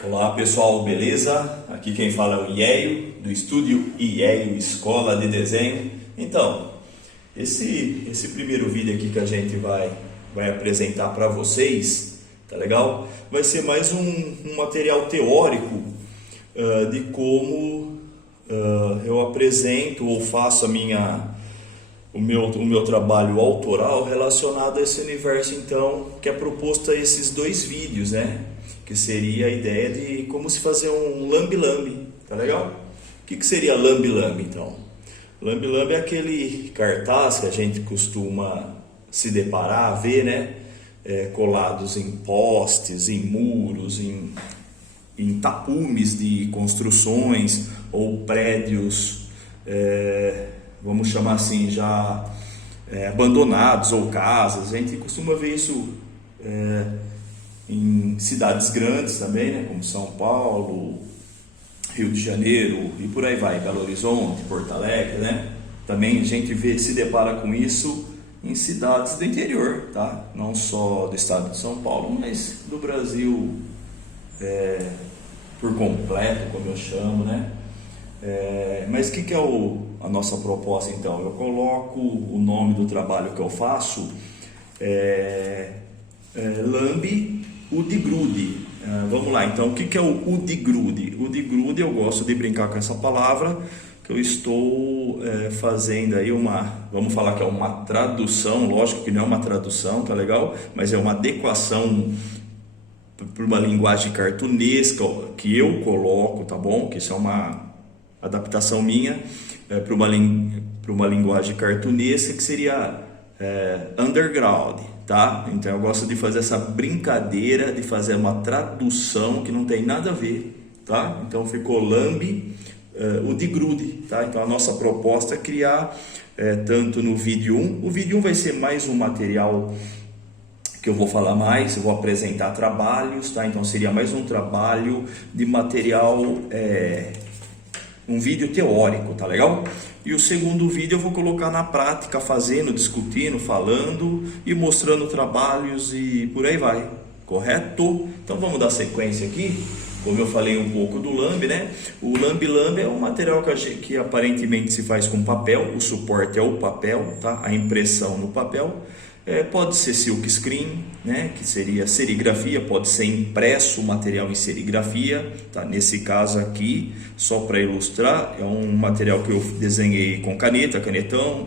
Olá pessoal, beleza? Aqui quem fala é o Ieio, do estúdio Ieio Escola de Desenho. Então, esse primeiro vídeo aqui que a gente vai apresentar para vocês, tá legal? Vai ser mais um material teórico de como eu apresento ou faço o meu trabalho autoral relacionado a esse universo, então, que é proposto a esses dois vídeos, né? Que seria a ideia de como se fazer um lambe-lambe, tá legal? O que seria lambe-lambe, então? Lambe-lambe é aquele cartaz que a gente costuma se deparar, ver, né? Colados em postes, em muros, em tapumes de construções ou prédios, vamos chamar assim, já abandonados ou casas. A gente costuma ver isso em cidades grandes também, né, como São Paulo, Rio de Janeiro e por aí vai, Belo Horizonte, Porto Alegre, né? Também a gente se depara com isso em cidades do interior, tá? Não só do estado de São Paulo, mas do Brasil por completo, como eu chamo, né? Mas o que é a nossa proposta então? Eu coloco o nome do trabalho que eu faço, Lambe Udigrude. Vamos lá, então o que é o Udigrude? Udigrude, eu gosto de brincar com essa palavra, que eu estou fazendo aí vamos falar que é uma tradução, lógico que não é uma tradução, tá legal? Mas é uma adequação para uma linguagem cartunesca que eu coloco, tá bom? Que isso é uma adaptação minha para uma linguagem cartunesca que seria underground, tá? Então eu gosto de fazer essa brincadeira de fazer uma tradução que não tem nada a ver, tá? Então ficou lambe udigrude, tá? Então a nossa proposta é criar tanto no vídeo 1, o vídeo 1 vai ser mais um material que eu vou falar mais, eu vou apresentar trabalhos, tá? Então seria mais um trabalho de material, um vídeo teórico, tá legal? E o segundo vídeo eu vou colocar na prática, fazendo, discutindo, falando e mostrando trabalhos e por aí vai, correto? Então vamos dar sequência aqui. Como eu falei um pouco do lambe, né? O lambe-lambe é um material que aparentemente se faz com papel, o suporte é o papel, tá? A impressão no papel. Pode ser silk screen, né, que seria serigrafia, pode ser impresso o material em serigrafia, tá? Nesse caso aqui, só para ilustrar, é um material que eu desenhei com canetão,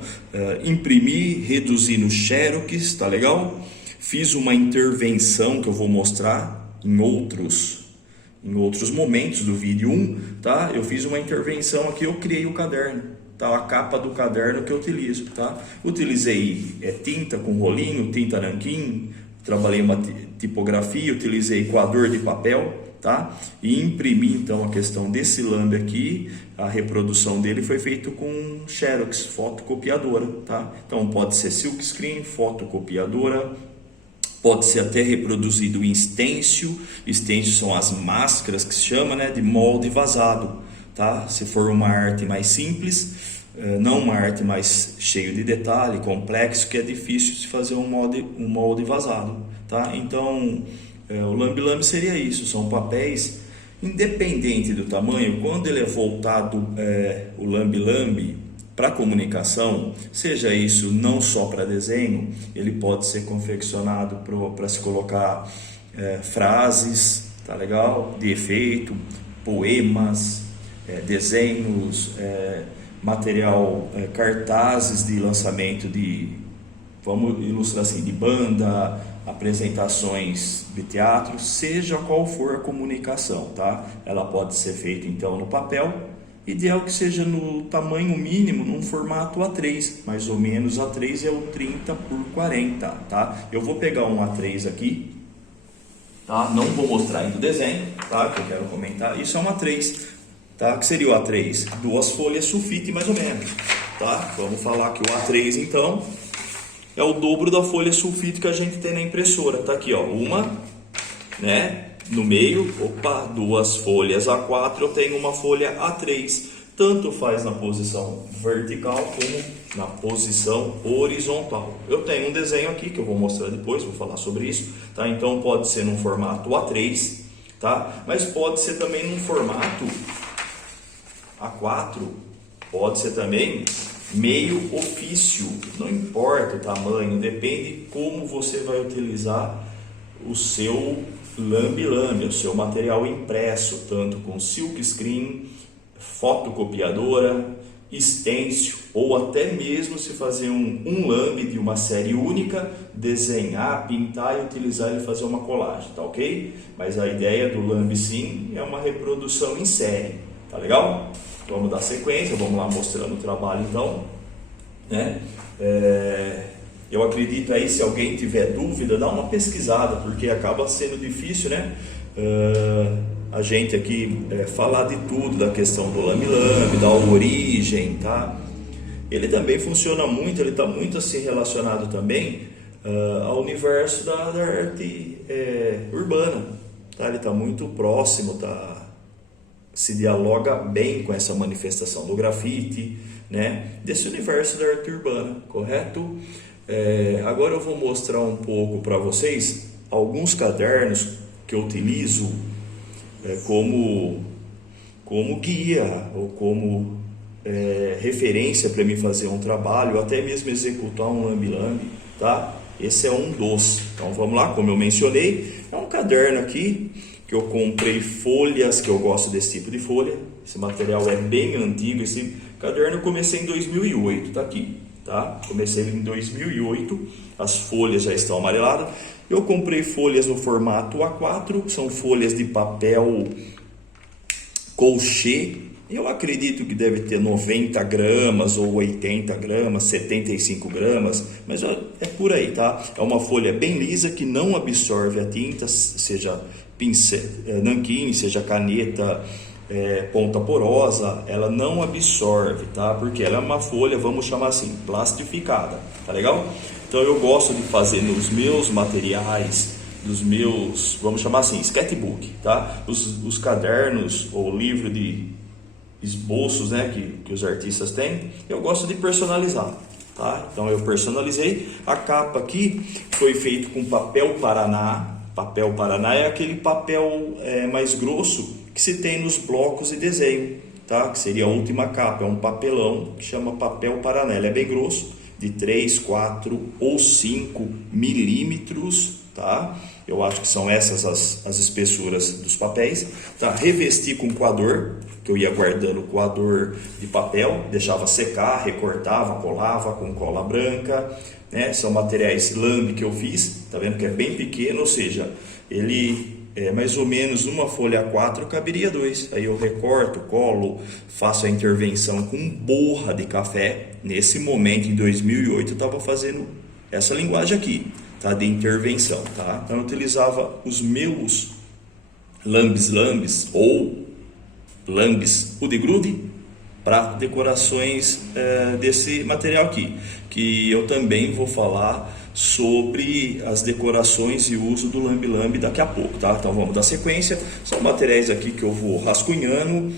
imprimi, reduzi no Xerox, tá legal? Fiz uma intervenção que eu vou mostrar em outros momentos do vídeo 1, tá? Eu fiz uma intervenção aqui, eu criei o caderno. Tá, a capa do caderno que eu utilizo, tá? Utilizei tinta com rolinho, tinta nanquim, trabalhei uma tipografia, utilizei coador de papel, tá? E imprimi então a questão desse lambe aqui, a reprodução dele foi feito com Xerox, fotocopiadora, tá? Então pode ser silkscreen, fotocopiadora, pode ser até reproduzido em stencil. Stencil são as máscaras que se chama, né, de molde vazado. Tá? Se for uma arte mais simples, não uma arte mais cheio de detalhe, complexo, que é difícil de fazer um molde vazado, tá? Então, o lambe-lambe seria isso, são papéis, independente do tamanho, quando ele é voltado, o lambe-lambe, para comunicação, seja isso não só para desenho, ele pode ser confeccionado para se colocar frases, tá legal? De efeito, poemas, desenhos, material, cartazes de lançamento vamos ilustrar assim, de banda, apresentações de teatro, seja qual for a comunicação, tá? Ela pode ser feita então no papel, ideal que seja no tamanho mínimo, num formato A3, mais ou menos A3 é o 30 por 40, tá? Eu vou pegar um A3 aqui, tá? Não vou mostrar ainda o desenho, tá? Que eu quero comentar, isso é um A3, tá? Que seria o A3? 2 folhas sulfite mais ou menos, tá? Vamos falar que o A3 então é o dobro da folha sulfite que a gente tem na impressora, tá aqui, ó, uma, né? No meio, 2 folhas A4, eu tenho uma folha A3, tanto faz na posição vertical como na posição horizontal. Eu tenho um desenho aqui que eu vou mostrar depois, vou falar sobre isso, tá? Então pode ser num formato A3, tá? Mas pode ser também num formato A4, pode ser também meio ofício, não importa o tamanho, depende como você vai utilizar o seu lambe-lambe, o seu material impresso, tanto com silk screen, fotocopiadora, stencil, ou até mesmo se fazer um lambe de uma série única, desenhar, pintar e utilizar ele fazer uma colagem, tá ok? Mas a ideia do lambe sim é uma reprodução em série, tá legal? Vamos dar sequência, vamos lá mostrando o trabalho então, né? Eu acredito aí, se alguém tiver dúvida, dá uma pesquisada, porque acaba sendo difícil, né? A gente aqui falar de tudo, da questão do lambe-lambe, da origem, tá? Ele também funciona muito, ele está muito assim relacionado também ao universo da arte urbana, tá? Ele está muito próximo, se dialoga bem com essa manifestação do grafite, né? Desse universo da arte urbana, correto? Agora eu vou mostrar um pouco para vocês alguns cadernos que eu utilizo como guia ou como referência para mim fazer um trabalho, até mesmo executar um lambe-lambe, tá? Esse é um dos. Então vamos lá, como eu mencionei, é um caderno aqui que eu comprei folhas, que eu gosto desse tipo de folha. Esse material é bem antigo, esse caderno eu comecei em 2008, tá aqui, tá? Comecei em 2008, as folhas já estão amareladas. Eu comprei folhas no formato A4, são folhas de papel colchê. Eu acredito que deve ter 90 gramas ou 80 gramas, 75 gramas, mas é por aí, tá? É uma folha bem lisa que não absorve a tinta, seja pincel, nanquim, seja caneta, ponta porosa, ela não absorve, tá? Porque ela é uma folha, vamos chamar assim, plastificada, tá legal? Então eu gosto de fazer nos meus materiais, dos meus, vamos chamar assim, sketchbook, tá? Os cadernos ou livro de esboços, né, que os artistas têm, eu gosto de personalizar, tá? Então eu personalizei. A capa aqui foi feita com papel Paraná. Papel Paraná é aquele papel mais grosso que se tem nos blocos de desenho, tá? Que seria a última capa, é um papelão que chama papel Paraná. Ele é bem grosso, de 3, 4 ou 5 milímetros, tá? Eu acho que são essas as espessuras dos papéis, tá? Revesti com coador, que eu ia guardando o coador de papel, deixava secar, recortava, colava com cola branca, né? São materiais lambe que eu fiz, tá vendo que é bem pequeno, ou seja, ele mais ou menos numa folha A4 caberia 2. Aí eu recorto, colo, faço a intervenção com borra de café. Nesse momento, em 2008, eu estava fazendo essa linguagem aqui, tá? De intervenção, tá? Então eu utilizava os meus lambes ou lambes udigrude para decorações desse material aqui, que eu também vou falar sobre as decorações e uso do lambe-lambe daqui a pouco, tá? Então vamos dar sequência. São materiais aqui que eu vou rascunhando.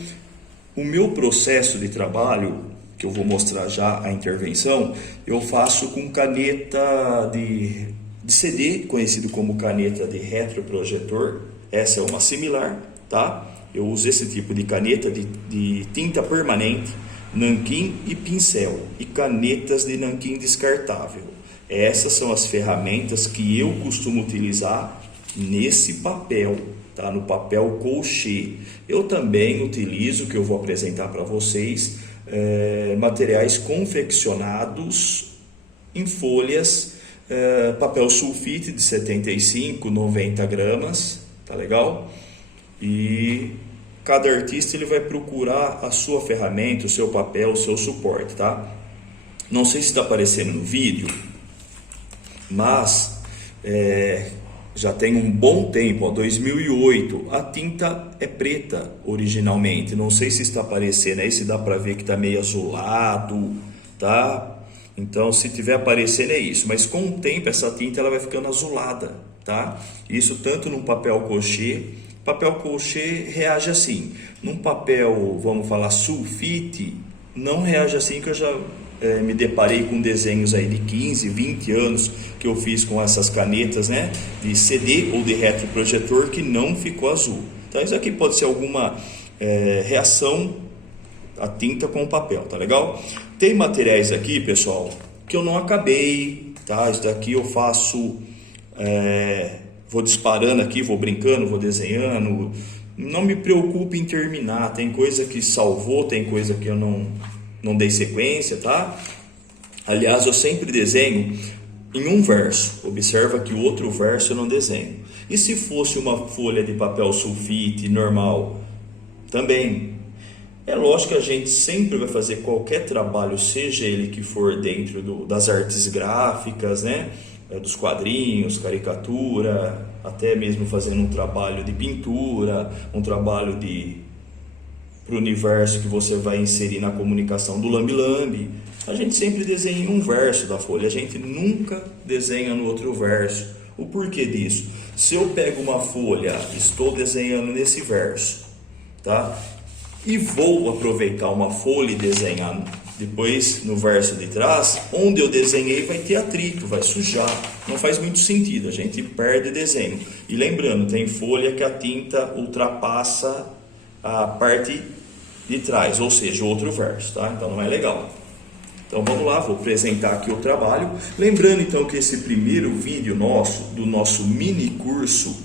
O meu processo de trabalho, que eu vou mostrar já a intervenção, eu faço com caneta de CD, conhecido como caneta de retroprojetor. Essa é uma similar, tá? Eu uso esse tipo de caneta de tinta permanente, nanquim e pincel, e canetas de nanquim descartável. Essas são as ferramentas que eu costumo utilizar nesse papel, tá? No papel colchê. Eu também utilizo, que eu vou apresentar para vocês, materiais confeccionados em folhas, papel sulfite de 75, 90 gramas, tá legal? E cada artista ele vai procurar a sua ferramenta, o seu papel, o seu suporte, tá? Não sei se está aparecendo no vídeo, mas já tem um bom tempo, ó, 2008, a tinta é preta originalmente, não sei se está aparecendo aí, se dá para ver que está meio azulado, tá? Então se tiver aparecendo é isso, mas com o tempo essa tinta ela vai ficando azulada, tá? Isso tanto no papel colchê. Papel colchê reage assim, num papel, vamos falar, sulfite, não reage assim, que eu já me deparei com desenhos aí de 15, 20 anos que eu fiz com essas canetas, né, de CD ou de retroprojetor que não ficou azul. Então isso aqui pode ser alguma reação a tinta com o papel, tá legal? Tem materiais aqui, pessoal, que eu não acabei, tá? Isso daqui eu faço, vou disparando aqui, vou brincando, vou desenhando. Não me preocupe em terminar, tem coisa que salvou, tem coisa que eu não dei sequência, tá? Aliás, eu sempre desenho em um verso. Observa que o outro verso eu não desenho. E se fosse uma folha de papel sulfite normal, também. É lógico que a gente sempre vai fazer qualquer trabalho, seja ele que for dentro das artes gráficas, né? Dos quadrinhos, caricatura, até mesmo fazendo um trabalho de pintura, um trabalho para o universo que você vai inserir na comunicação do lambe-lambe. A gente sempre desenha em um verso da folha, a gente nunca desenha no outro verso. O porquê disso? Se eu pego uma folha, estou desenhando nesse verso, tá? E vou aproveitar uma folha e desenhar depois no verso de trás, onde eu desenhei vai ter atrito, vai sujar, não faz muito sentido, a gente perde desenho. E lembrando, tem folha que a tinta ultrapassa a parte de trás, ou seja, o outro verso, tá? Então não é legal. Então vamos lá, vou apresentar aqui o trabalho. Lembrando então que esse primeiro vídeo do nosso mini curso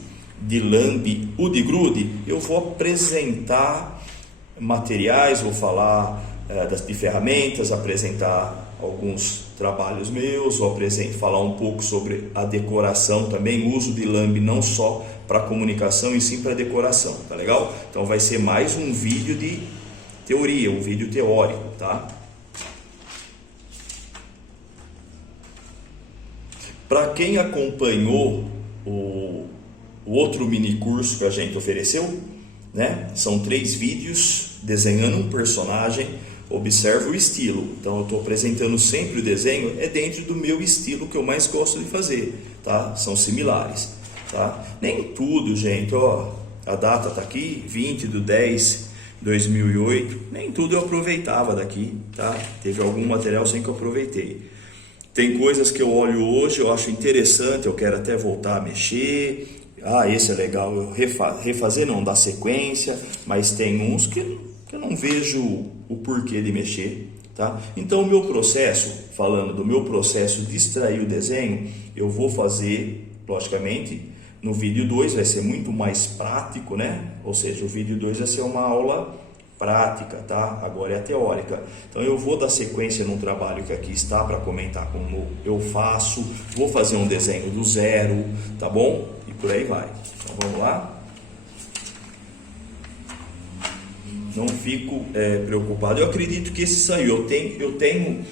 de Lambe Udigrude, eu vou apresentar materiais, vou falar de ferramentas, apresentar alguns trabalhos meus, vou falar um pouco sobre a decoração também, o uso de lambe não só para comunicação e sim para decoração, tá legal? Então vai ser mais um vídeo de teoria, um vídeo teórico, tá? Para quem acompanhou o outro mini curso que a gente ofereceu, né? São 3 vídeos desenhando um personagem. Observa o estilo. Então eu estou apresentando sempre o desenho dentro do meu estilo que eu mais gosto de fazer, tá? São similares, tá? Nem tudo, gente, ó, a data tá aqui, 20/10/2008. Nem tudo eu aproveitava daqui, tá? Teve algum material sem que eu aproveitei. Tem coisas que eu olho hoje, eu acho interessante, eu quero até voltar a mexer. Esse é legal, eu refazer não, dar sequência, mas tem uns que eu não vejo o porquê de mexer, tá? Então o meu processo, falando do meu processo de extrair o desenho, eu vou fazer, logicamente, no vídeo 2 vai ser muito mais prático, né? Ou seja, o vídeo 2 vai ser uma aula prática, tá? Agora é a teórica. Então eu vou dar sequência num trabalho que aqui está para comentar como eu faço, vou fazer um desenho do zero, tá bom? E por aí vai. Então vamos lá? Não fico preocupado. Eu acredito que esse saiu. Eu tenho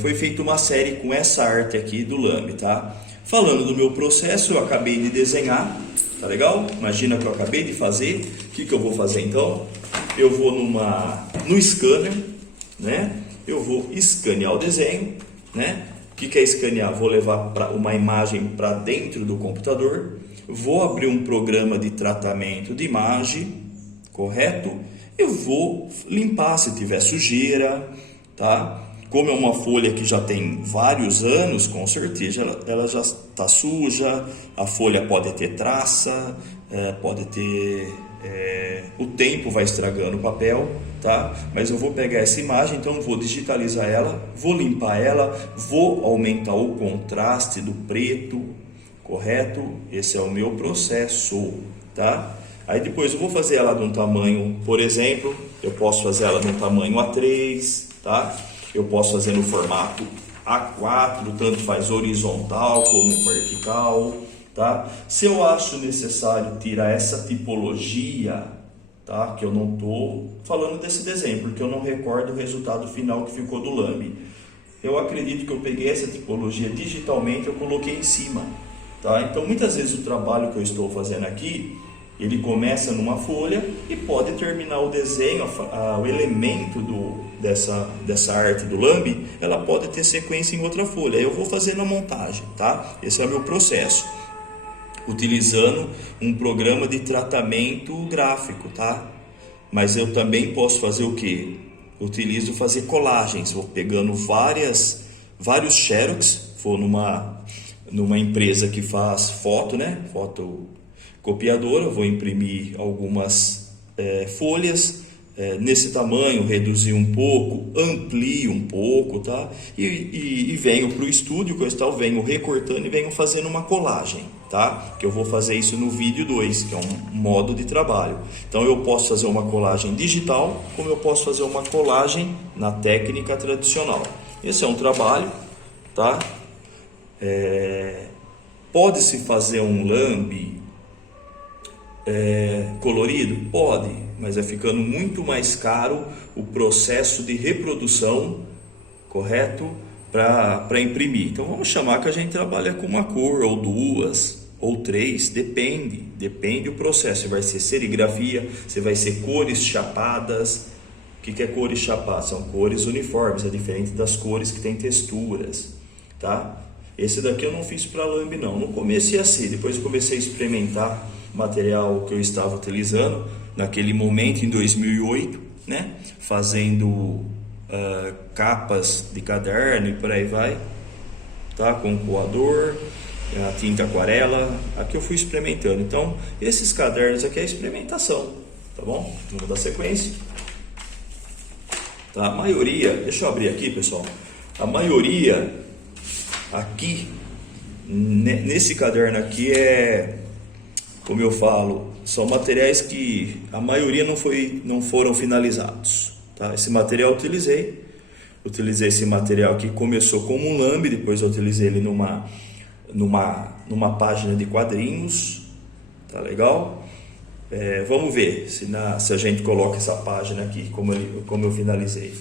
foi feita uma série com essa arte aqui do lambe, tá? Falando do meu processo, eu acabei de desenhar, tá legal? Imagina que eu acabei de fazer. O que eu vou fazer então? Eu vou no scanner, né? Eu vou escanear o desenho, né? O que é escanear? Vou levar uma imagem para dentro do computador. Vou abrir um programa de tratamento de imagem, correto? Eu vou limpar se tiver sujeira, tá? Como é uma folha que já tem vários anos, com certeza ela já está suja, a folha pode ter traça, pode ter... o tempo vai estragando o papel, tá? Mas eu vou pegar essa imagem, então vou digitalizar ela, vou limpar ela, vou aumentar o contraste do preto, correto? Esse é o meu processo, tá? Aí depois eu vou fazer ela de um tamanho, por exemplo, eu posso fazer ela de um tamanho A3, tá? Eu posso fazer no formato A4, tanto faz horizontal como vertical, tá? Se eu acho necessário tirar essa tipologia, tá? Que eu não estou falando desse desenho, porque eu não recordo o resultado final que ficou do lambe. Eu acredito que eu peguei essa tipologia digitalmente, eu coloquei em cima, tá? Então muitas vezes o trabalho que eu estou fazendo aqui, ele começa numa folha e pode terminar o desenho, o elemento dessa arte do lambe, ela pode ter sequência em outra folha. Eu vou fazer na montagem, tá? Esse é o meu processo, utilizando um programa de tratamento gráfico, tá? Mas eu também posso fazer o quê? utilizo fazer colagens. Vou pegando vários xerox, vou numa empresa que faz foto, né? Fotocopiadora, vou imprimir algumas folhas nesse tamanho, reduzir um pouco, amplio um pouco, tá? E venho para o estúdio, venho recortando e venho fazendo uma colagem, tá? Que eu vou fazer isso no vídeo 2, que é um modo de trabalho. Então eu posso fazer uma colagem digital, como eu posso fazer uma colagem na técnica tradicional. Esse é um trabalho, tá? Pode-se fazer um lambe colorido? Pode, mas vai ficando muito mais caro o processo de reprodução, correto? Para imprimir. Então vamos chamar que a gente trabalha com uma cor, ou duas, ou três, depende do processo. Se vai ser serigrafia, se vai ser cores chapadas. O que é cores chapadas? São cores uniformes, é diferente das cores que tem texturas, tá? Esse daqui eu não fiz para lambe não. No começo ia assim, depois eu comecei a experimentar material que eu estava utilizando naquele momento em 2008, né? Fazendo capas de caderno e por aí vai, tá? Com coador, a tinta aquarela. Aqui eu fui experimentando. Então esses cadernos aqui é experimentação, tá bom? Vamos dar sequência. Tá? A maioria, deixa eu abrir aqui, pessoal. A maioria aqui nesse caderno aqui como eu falo, são materiais que a maioria não foram finalizados, tá? Esse material eu utilizei esse material que começou como um lambe, depois eu utilizei ele numa página de quadrinhos, tá legal? Vamos ver se a gente coloca essa página aqui como eu finalizei,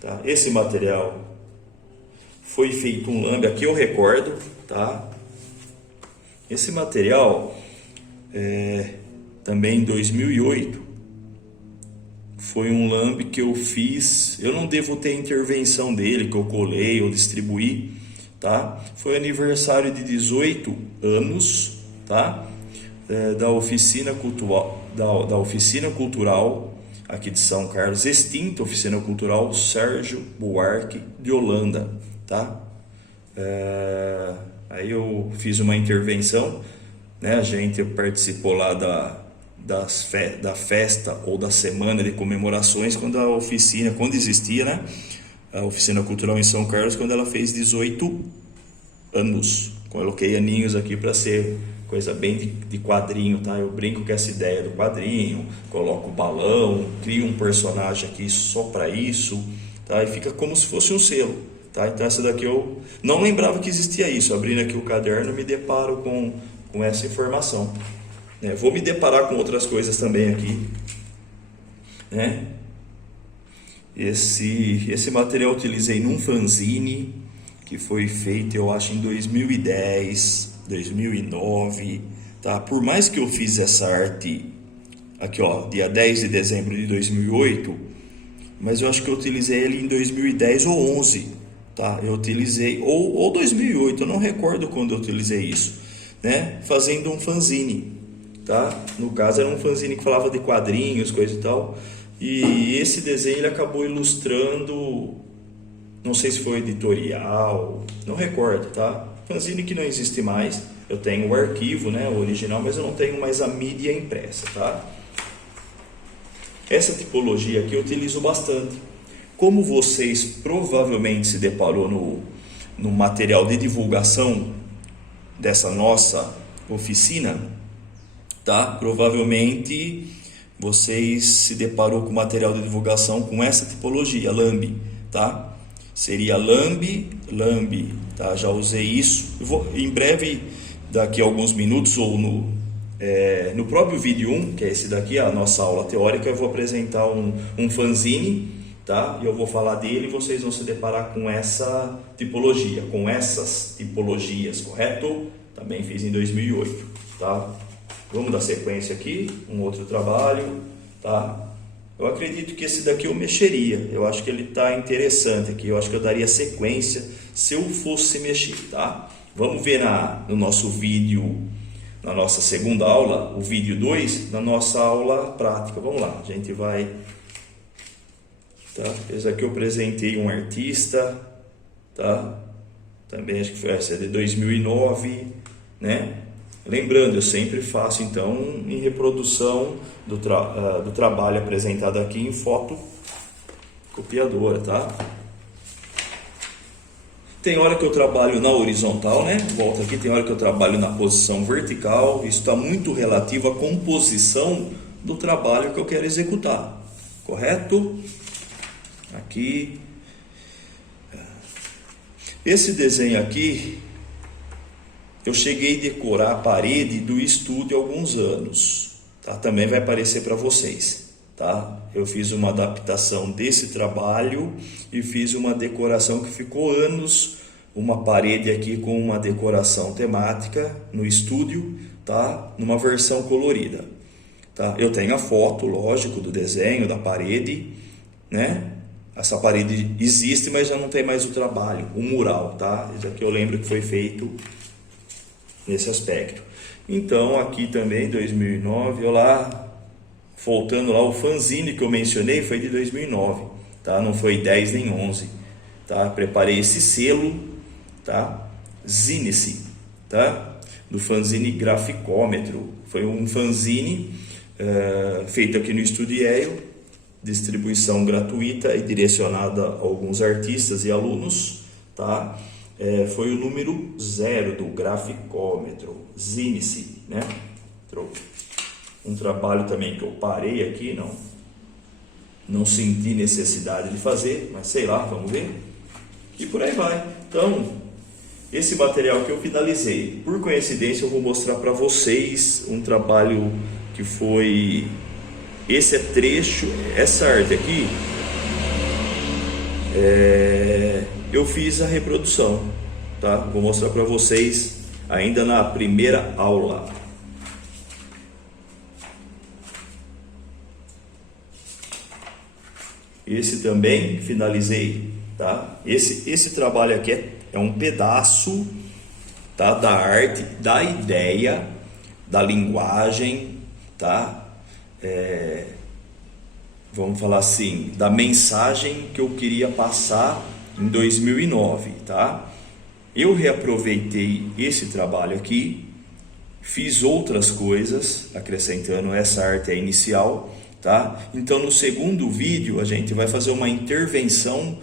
tá? Esse material foi feito um lambe, aqui eu recordo, tá? Esse material também em 2008 foi um lambe que eu fiz. Eu não devo ter intervenção dele, que eu colei ou distribuí, tá? Foi aniversário de 18 anos, tá? Da oficina cultural aqui de São Carlos, extinta oficina cultural Sérgio Buarque de Holanda, tá? Aí eu fiz uma intervenção, né? A gente participou lá da festa ou da semana de comemorações quando existia, né? A oficina cultural em São Carlos, quando ela fez 18 anos. Coloquei aninhos aqui para ser coisa bem de quadrinho, tá? Eu brinco com essa ideia do quadrinho, coloco balão, crio um personagem aqui só para isso, tá? E fica como se fosse um selo, tá? Então essa daqui eu não lembrava que existia isso. Abrindo aqui o caderno, me deparo com essa informação. Vou me deparar com outras coisas também aqui, né? Esse material eu utilizei num fanzine que foi feito, eu acho, em 2010, 2009, tá? Por mais que eu fiz essa arte aqui, ó, dia 10 de dezembro de 2008, mas eu acho que eu utilizei ele em 2010 ou 11, tá? Eu utilizei, ou 2008, eu não recordo quando eu utilizei isso, né? Fazendo um fanzine, tá? No caso era um fanzine que falava de quadrinhos, coisa e tal, e esse desenho ele acabou ilustrando, não sei se foi editorial, não recordo, tá? Fanzine que não existe mais. Eu tenho o arquivo, né, o original, mas eu não tenho mais a mídia impressa, tá? Essa tipologia aqui eu utilizo bastante. Como vocês provavelmente se deparou no material de divulgação dessa nossa oficina, tá? Provavelmente vocês se deparou com material de divulgação com essa tipologia, lambe, tá? Seria lambe, tá? Já usei isso. Eu vou, em breve, daqui a alguns minutos, ou no próprio vídeo 1, que é esse daqui, a nossa aula teórica, eu vou apresentar um fanzine, tá? E eu vou falar dele e vocês vão se deparar com essa tipologia, com essas tipologias, correto? Também fiz em 2008, tá? Vamos dar sequência aqui, um outro trabalho, tá? Eu acredito que esse daqui eu mexeria, eu acho que ele está interessante aqui, eu acho que eu daria sequência se eu fosse mexer, tá? Vamos ver no nosso vídeo, na nossa segunda aula, o vídeo 2, na nossa aula prática. Vamos lá, a gente vai tá? Esse aqui eu apresentei um artista, tá? Também acho que foi essa, é de 2009, né? Lembrando, eu sempre faço então em reprodução do trabalho apresentado aqui em fotocopiadora, tá? Tem hora que eu trabalho na horizontal, né? Volta aqui, tem hora que eu trabalho na posição vertical. Isso está muito relativo à composição do trabalho que eu quero executar, correto? Aqui. Esse desenho aqui, eu cheguei a decorar a parede do estúdio há alguns anos, tá? Também vai aparecer para vocês, tá? Eu fiz uma adaptação desse trabalho e fiz uma decoração que ficou anos, uma parede aqui com uma decoração temática no estúdio, tá? Numa versão colorida, tá? Eu tenho a foto, lógico, do desenho da parede, né? Essa parede existe, mas já não tem mais o trabalho, o mural, tá? Isso aqui eu lembro que foi feito nesse aspecto. Então aqui também 2009, olha lá, voltando lá, o fanzine que eu mencionei foi de 2009, tá? Não foi 10 nem 11, tá? Preparei esse selo, tá? Zinice, tá? Do fanzine Graficômetro. Foi um fanzine feito aqui no Estúdio Yale, distribuição gratuita e direcionada a alguns artistas e alunos, tá? Foi o número 0 do Graficômetro, Zinice, né? Um trabalho também que eu parei aqui, não senti necessidade de fazer, mas sei lá, vamos ver. E por aí vai. Então, esse material que eu finalizei, por coincidência eu vou mostrar para vocês um trabalho que foi... Esse é trecho, essa arte aqui, eu fiz a reprodução, tá? Vou mostrar para vocês ainda na primeira aula. Esse também finalizei, tá? Esse trabalho aqui é um pedaço, tá? Da arte, da ideia, da linguagem, tá? Vamos falar assim, da mensagem que eu queria passar em 2009, tá? Eu reaproveitei esse trabalho aqui, fiz outras coisas, acrescentando essa arte inicial, tá? Então no segundo vídeo a gente vai fazer uma intervenção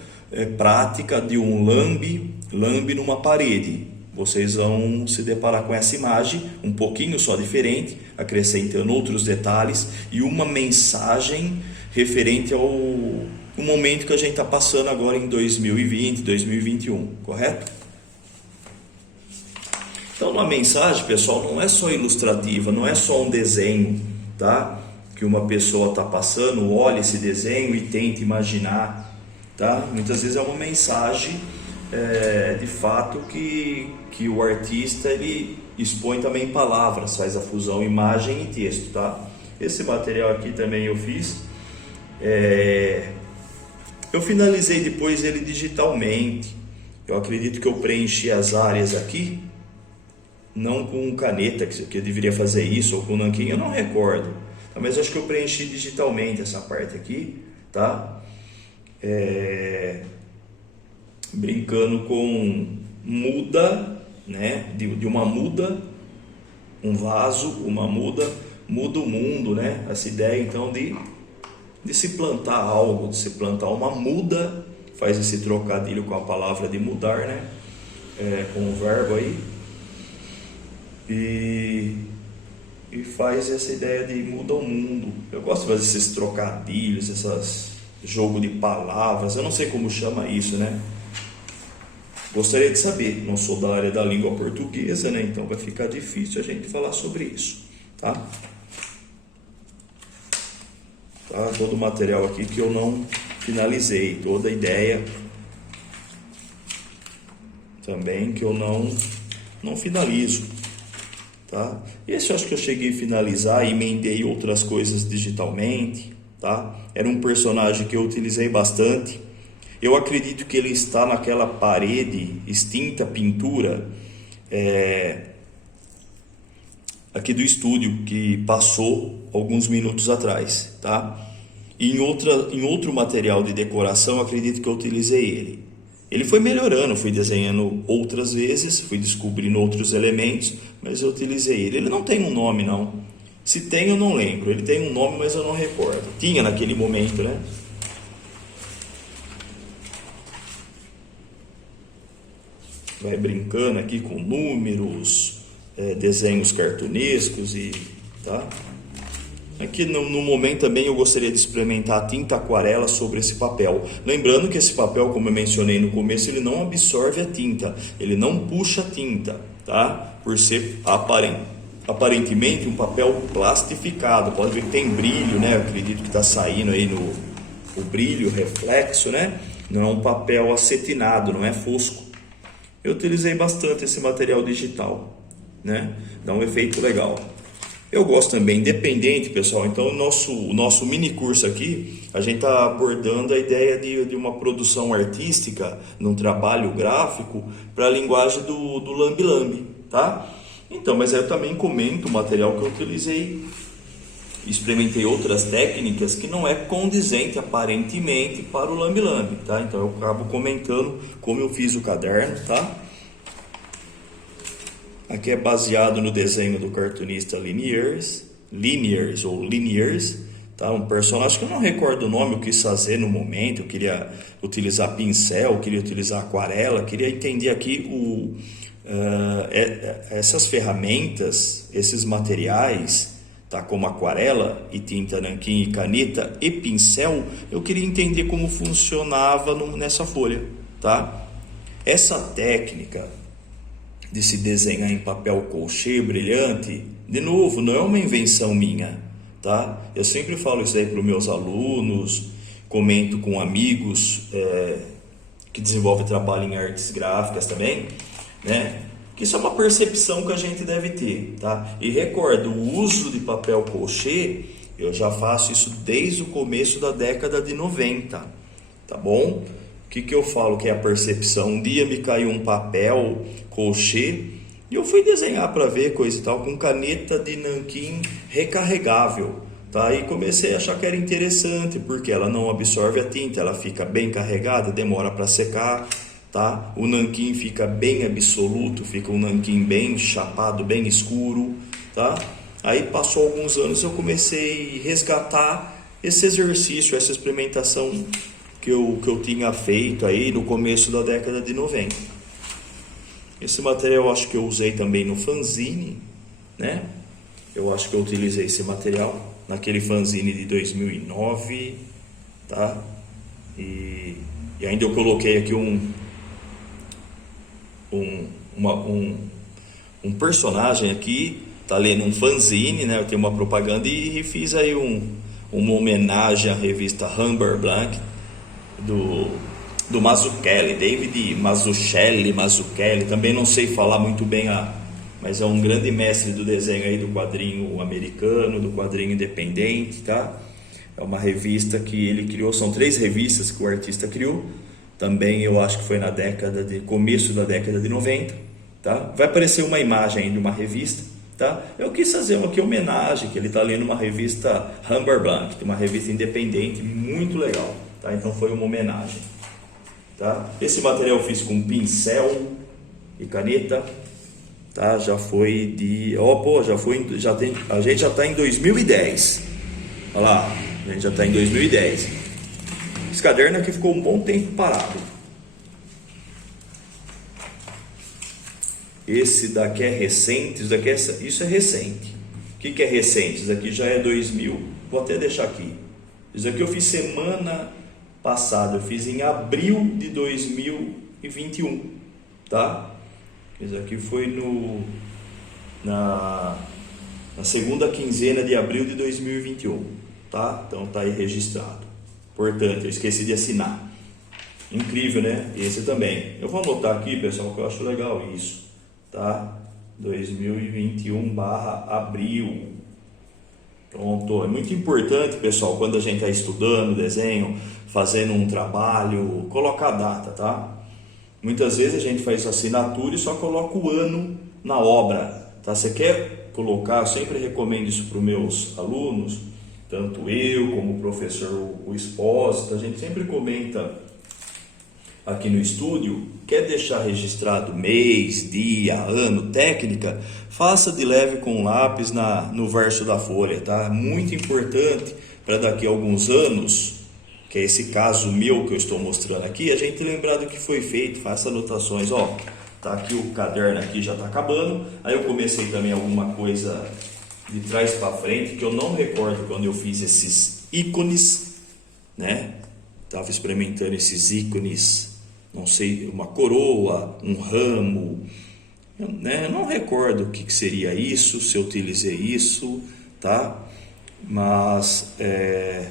prática de um lambe numa parede. Vocês vão se deparar com essa imagem, um pouquinho só diferente, acrescentando outros detalhes e uma mensagem referente ao momento que a gente está passando agora em 2020, 2021, correto? Então, uma mensagem, pessoal, não é só ilustrativa, não é só um desenho, tá? Que uma pessoa está passando, olha esse desenho e tenta imaginar, tá? Muitas vezes é uma mensagem de fato que o artista ele expõe também em palavras, faz a fusão imagem e texto, tá? Esse material aqui também eu fiz, eu finalizei depois ele digitalmente. Eu acredito que eu preenchi as áreas aqui, não com caneta, que eu deveria fazer isso, ou com nanquim, eu não recordo, tá? Mas acho que eu preenchi digitalmente essa parte aqui, tá? Brincando com muda, né? De uma muda, um vaso, uma muda, muda o mundo, né? Essa ideia então de se plantar algo, de se plantar uma muda, faz esse trocadilho com a palavra de mudar, né? Com o verbo aí, e faz essa ideia de muda o mundo. Eu gosto de fazer esses trocadilhos, esses jogo de palavras, eu não sei como chama isso, né? Gostaria de saber, não sou da área da língua portuguesa, né? Então vai ficar difícil a gente falar sobre isso, tá? Todo o material aqui que eu não finalizei, toda a ideia também que eu não finalizo, tá? Esse eu acho que eu cheguei a finalizar e emendei outras coisas digitalmente, tá? Era um personagem que eu utilizei bastante. Eu acredito que ele está naquela parede extinta pintura aqui do estúdio que passou alguns minutos atrás, tá? Em outro material de decoração, acredito que eu utilizei ele. Ele foi melhorando, fui desenhando outras vezes, fui descobrindo outros elementos, mas eu utilizei ele. Ele não tem um nome, não. Se tem, eu não lembro. Ele tem um nome, mas eu não recordo. Tinha naquele momento, né? Vai brincando aqui com números, desenhos cartunescos e tá? Aqui no momento também eu gostaria de experimentar a tinta aquarela sobre esse papel. Lembrando que esse papel, como eu mencionei no começo, ele não absorve a tinta, ele não puxa a tinta, tá? Por ser aparentemente um papel plastificado. Pode ver que tem brilho, né? Eu acredito que está saindo aí o brilho, reflexo, né? Não é um papel acetinado, não é fosco. Eu utilizei bastante esse material digital, né? Dá um efeito legal. Eu gosto também, independente, pessoal. Então, o nosso mini curso aqui, a gente está abordando a ideia de uma produção artística, num trabalho gráfico, para a linguagem do lambe-lambe, tá? Então, mas eu também comento o material que eu utilizei, experimentei outras técnicas que não é condizente aparentemente para o lambe-lambe, tá? Então, eu acabo comentando como eu fiz o caderno, tá? Aqui é baseado no desenho do cartunista Liniers, tá? Um personagem que eu não recordo o nome, eu quis fazer no momento, eu queria utilizar pincel, eu queria utilizar aquarela, queria entender aqui essas ferramentas, esses materiais, tá? Como aquarela e tinta nanquim e caneta e pincel, eu queria entender como funcionava nessa folha, tá? Essa técnica de se desenhar em papel colchê brilhante, de novo, não é uma invenção minha, tá? Eu sempre falo isso aí para os meus alunos, comento com amigos que desenvolvem trabalho em artes gráficas também, né? Que isso é uma percepção que a gente deve ter, tá? E recordo, o uso de papel colchê, eu já faço isso desde o começo da década de 90, tá bom? O que eu falo que é a percepção? Um dia me caiu um papel colchê e eu fui desenhar para ver coisa e tal com caneta de nanquim recarregável, tá? E comecei a achar que era interessante porque ela não absorve a tinta, ela fica bem carregada, demora para secar, tá? O nanquim fica bem absoluto, fica um nanquim bem chapado, bem escuro, tá? Aí passou alguns anos eu comecei a resgatar esse exercício, essa experimentação que eu tinha feito aí no começo da década de 90. Esse material eu acho que eu usei também no fanzine, né? Eu acho que eu utilizei esse material naquele fanzine de 2009, tá? E ainda eu coloquei aqui um personagem aqui, tá lendo um fanzine, né? Eu tenho uma propaganda e fiz aí uma homenagem à revista Humber Blank, do Mazzucchelli, David Mazzucchelli, também não sei falar muito bem, mas é um grande mestre do desenho aí do quadrinho americano, do quadrinho independente, tá? É uma revista que ele criou, são 3 revistas que o artista criou, também eu acho que foi começo da década de 90, tá? Vai aparecer uma imagem aí de uma revista, tá? Eu quis fazer uma homenagem, que ele está lendo uma revista Humber Blank, uma revista independente, muito legal. Tá? Então foi uma homenagem, tá? Esse material eu fiz com pincel e caneta, tá? Já foi a gente já está em 2010, olha lá, a gente já está em 2010. Esse caderno aqui ficou um bom tempo parado. Esse daqui é recente, isso é recente. O que é recente? Isso aqui já é 2000, vou até deixar aqui. Isso aqui eu fiz semana passada, eu fiz em abril de 2021, tá? Isso aqui foi na segunda quinzena de abril de 2021, tá? Então tá aí registrado. Portanto, eu esqueci de assinar. Incrível, né? Esse também. Eu vou anotar aqui, pessoal, que eu acho legal isso, tá? 2021/abril. Pronto. É muito importante, pessoal, quando a gente está estudando desenho, fazendo um trabalho, colocar a data, tá? Muitas vezes a gente faz assinatura e só coloca o ano na obra, tá? Você quer colocar, eu sempre recomendo isso para os meus alunos, tanto eu como o professor o Expósito, a gente sempre comenta aqui no estúdio. Quer deixar registrado mês, dia, ano, técnica, faça de leve com um lápis no verso da folha, tá? Muito importante para daqui a alguns anos, que é esse caso meu que eu estou mostrando aqui, a gente lembrar do que foi feito, faça anotações. Ó, tá aqui o caderno, aqui já está acabando. Aí eu comecei também alguma coisa de trás para frente, que eu não recordo quando eu fiz esses ícones, né? Estava experimentando esses ícones, não sei, uma coroa, um ramo, né? Não recordo o que seria isso, se eu utilizei isso, tá? Mas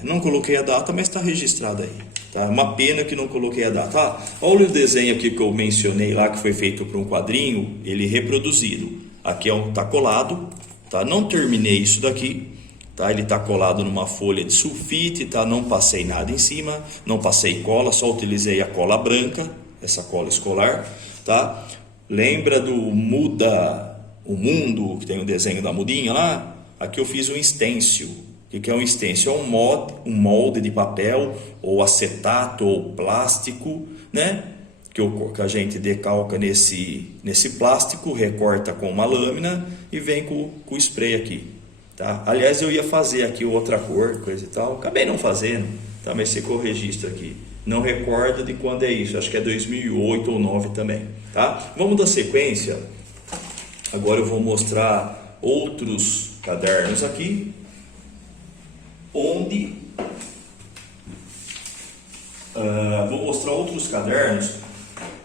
não coloquei a data, mas está registrado aí, tá? Uma pena que não coloquei a data. Olha o desenho aqui que eu mencionei lá, que foi feito para um quadrinho, ele reproduzido. Aqui tá colado, tá? Não terminei isso daqui, tá? Ele tá colado numa folha de sulfite, tá? Não passei nada em cima, não passei cola, só utilizei a cola branca, essa cola escolar, tá? Lembra do Muda o Mundo, que tem o desenho da mudinha lá? Aqui eu fiz um stencil. O que é um stencil? É um molde de papel, ou acetato, ou plástico, né? Que a gente decalca nesse plástico, recorta com uma lâmina e vem com o spray aqui, tá? Aliás, eu ia fazer aqui outra cor, coisa e tal, acabei não fazendo, tá? Mas ficou o registro aqui. Não recordo de quando é isso, acho que é 2008 ou 2009 também, tá? Vamos dar sequência. Agora eu vou mostrar outros cadernos aqui, onde vou mostrar outros cadernos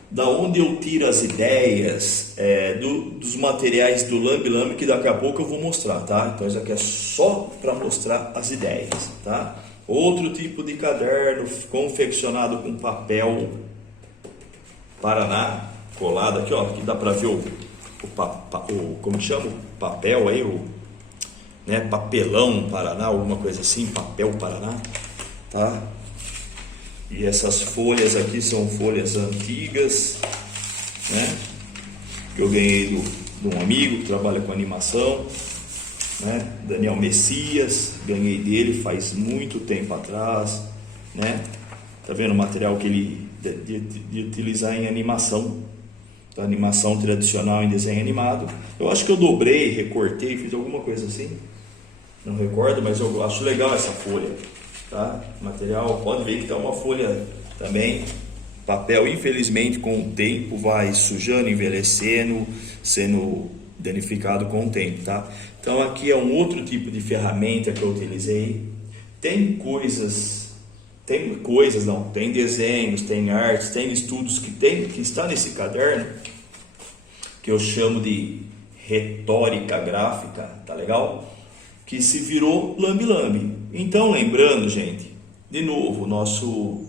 da onde eu tiro as ideias dos materiais do Lambi Lambi, que daqui a pouco eu vou mostrar, tá? Então isso aqui é só para mostrar as ideias, tá? Outro tipo de caderno confeccionado com papel Paraná colado aqui, ó, aqui dá para ver como chama o papel aí, né, papelão Paraná, alguma coisa assim, papel Paraná, tá? E essas folhas aqui são folhas antigas, né, que eu ganhei de um amigo que trabalha com animação, né, Daniel Messias, ganhei dele faz muito tempo atrás, né? Tá vendo o material que ele de utilizar em animação, tá? Animação tradicional em desenho animado. Eu acho que eu dobrei, recortei, fiz alguma coisa assim, não recordo, mas eu acho legal essa folha, tá? Material, pode ver que tá uma folha também, papel, infelizmente com o tempo vai sujando, envelhecendo, sendo danificado com o tempo, tá? Então aqui é um outro tipo de ferramenta que eu utilizei. Tem desenhos, tem artes, tem estudos que está nesse caderno, que eu chamo de retórica gráfica, tá legal? Que se virou lambi-lambi. Então, lembrando, gente, de novo, nosso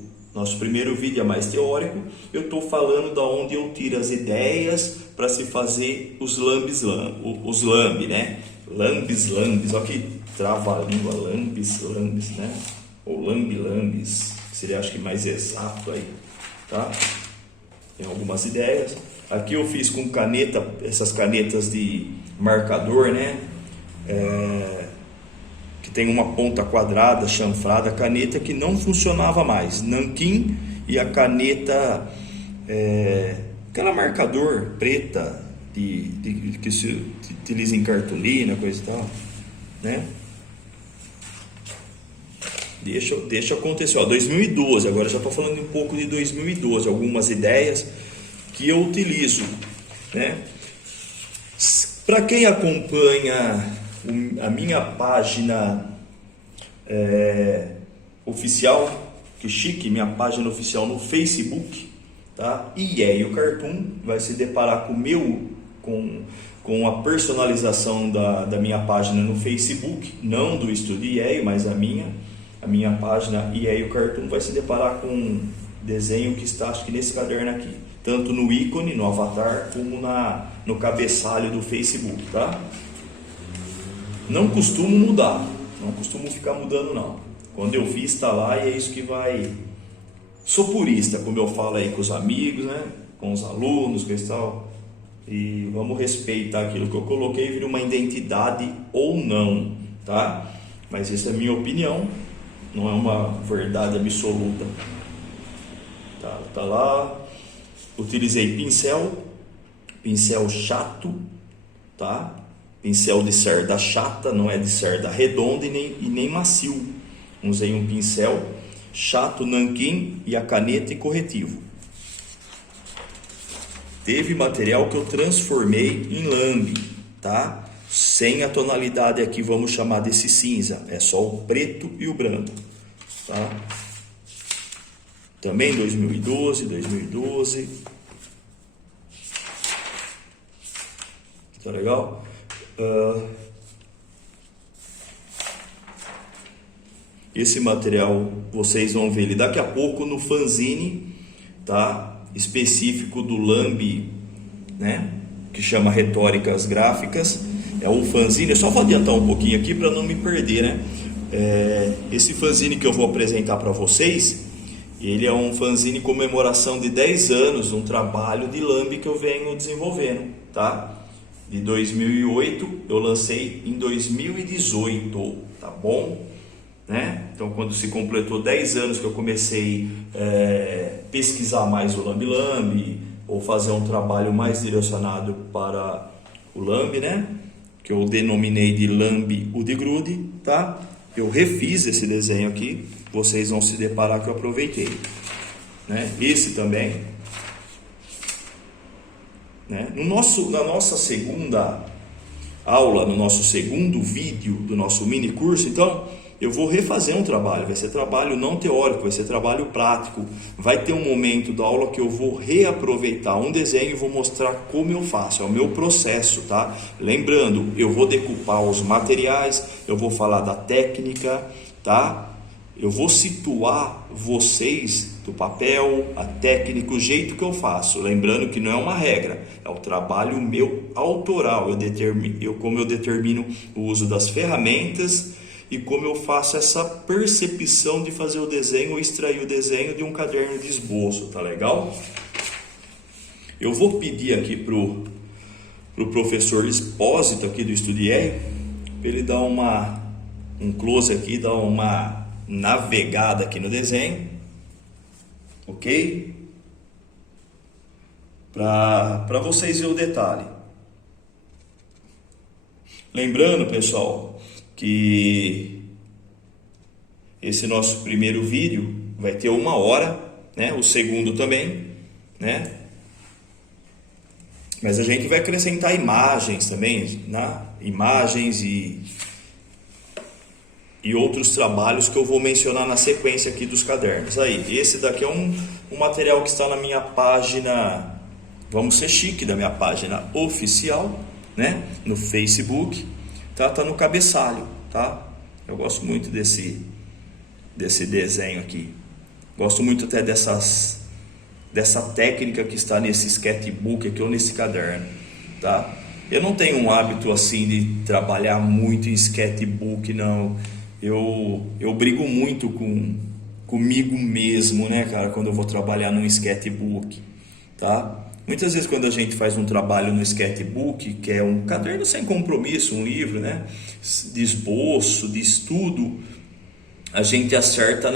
primeiro vídeo é mais teórico. Eu estou falando da onde eu tiro as ideias para se fazer os lambi, né? Lambis, olha que trava a língua, lambis, né? Ou lambi-lambis, que seria, acho que mais exato aí, tá? Tem algumas ideias. Aqui eu fiz com caneta, essas canetas de marcador, né? Que tem uma ponta quadrada, chanfrada, caneta que não funcionava mais, nanquim, e a caneta, aquela marcador preta que se utiliza em cartolina, coisa e tal, né? Deixa acontecer, ó, 2012, agora já estou falando um pouco de 2012, algumas ideias que eu utilizo, né? Para quem acompanha a minha página oficial, que chique, minha página oficial no Facebook, tá? IEO Cartoon, vai se deparar com a personalização da minha página no Facebook, não do Estúdio IEO, mas a minha página IEO Cartoon vai se deparar com um desenho que está, acho que nesse caderno aqui, tanto no ícone, no avatar, como no cabeçalho do Facebook, tá? Não costumo mudar, não costumo ficar mudando não. Quando eu fiz está lá e é isso que vai. Sou purista, como eu falo aí com os amigos, né? Com os alunos, coisa e tal. E vamos respeitar aquilo que eu coloquei, vira uma identidade ou não, tá? mas isso é minha opinião, não é uma verdade absoluta. Tá lá. Utilizei pincel chato, tá? Pincel de cerda chata, não é de cerda redonda e nem macio. Usei um pincel chato nanquim e a caneta e corretivo. Teve material que eu transformei em lambe, tá? Sem a tonalidade aqui, vamos chamar desse cinza, é só o preto e o branco, tá? Também 2012. Tá legal? Esse material vocês vão ver ele daqui a pouco no fanzine, tá? Específico do lambe, né? Que chama Retóricas Gráficas. É o fanzine, eu só vou adiantar um pouquinho aqui para não me perder, né? Esse fanzine que eu vou apresentar para vocês, ele é um fanzine em comemoração de 10 anos, um trabalho de lambe que eu venho desenvolvendo, tá? De 2008, eu lancei em 2018, tá bom? Né? Então, quando se completou 10 anos que eu comecei a pesquisar mais o lambe-lambe, ou fazer um trabalho mais direcionado para o lambe, né? Que eu denominei de lambe udegrude, tá? Eu refiz esse desenho aqui, vocês vão se deparar que eu aproveitei, né? Esse também, né? Na nossa segunda aula, no nosso segundo vídeo do nosso mini curso, então eu vou refazer um trabalho, vai ser trabalho não teórico, vai ser trabalho prático. Vai ter um momento da aula que eu vou reaproveitar um desenho e vou mostrar como eu faço, é o meu processo, tá? Lembrando, eu vou decupar os materiais, eu vou falar da técnica, tá? Eu vou situar vocês do papel, a técnica, o jeito que eu faço. Lembrando que não é uma regra, é o trabalho meu autoral. Como eu determino o uso das ferramentas e como eu faço essa percepção de fazer o desenho ou extrair o desenho de um caderno de esboço, tá legal? Eu vou pedir aqui pro professor Expósito aqui do Studier, para ele dar um close aqui, dar uma navegada aqui no desenho, ok? Para vocês verem o detalhe. Lembrando, pessoal, que esse nosso primeiro vídeo vai ter 1 hora, né? O segundo também, né? Mas a gente vai acrescentar imagens também, né? Imagens e outros trabalhos que eu vou mencionar na sequência aqui dos cadernos. Aí, esse daqui é um material que está na minha página, vamos ser chique, da minha página oficial, né? No Facebook. Tá no cabeçalho, tá? Eu gosto muito desse desenho aqui. Gosto muito até dessa técnica que está nesse sketchbook aqui ou nesse caderno, tá? Eu não tenho um hábito assim de trabalhar muito em sketchbook, não. Eu brigo muito comigo mesmo, né, cara, quando eu vou trabalhar num sketchbook, tá? Muitas vezes quando a gente faz um trabalho no sketchbook, que é um caderno sem compromisso, um livro, né, de esboço, de estudo, a gente acerta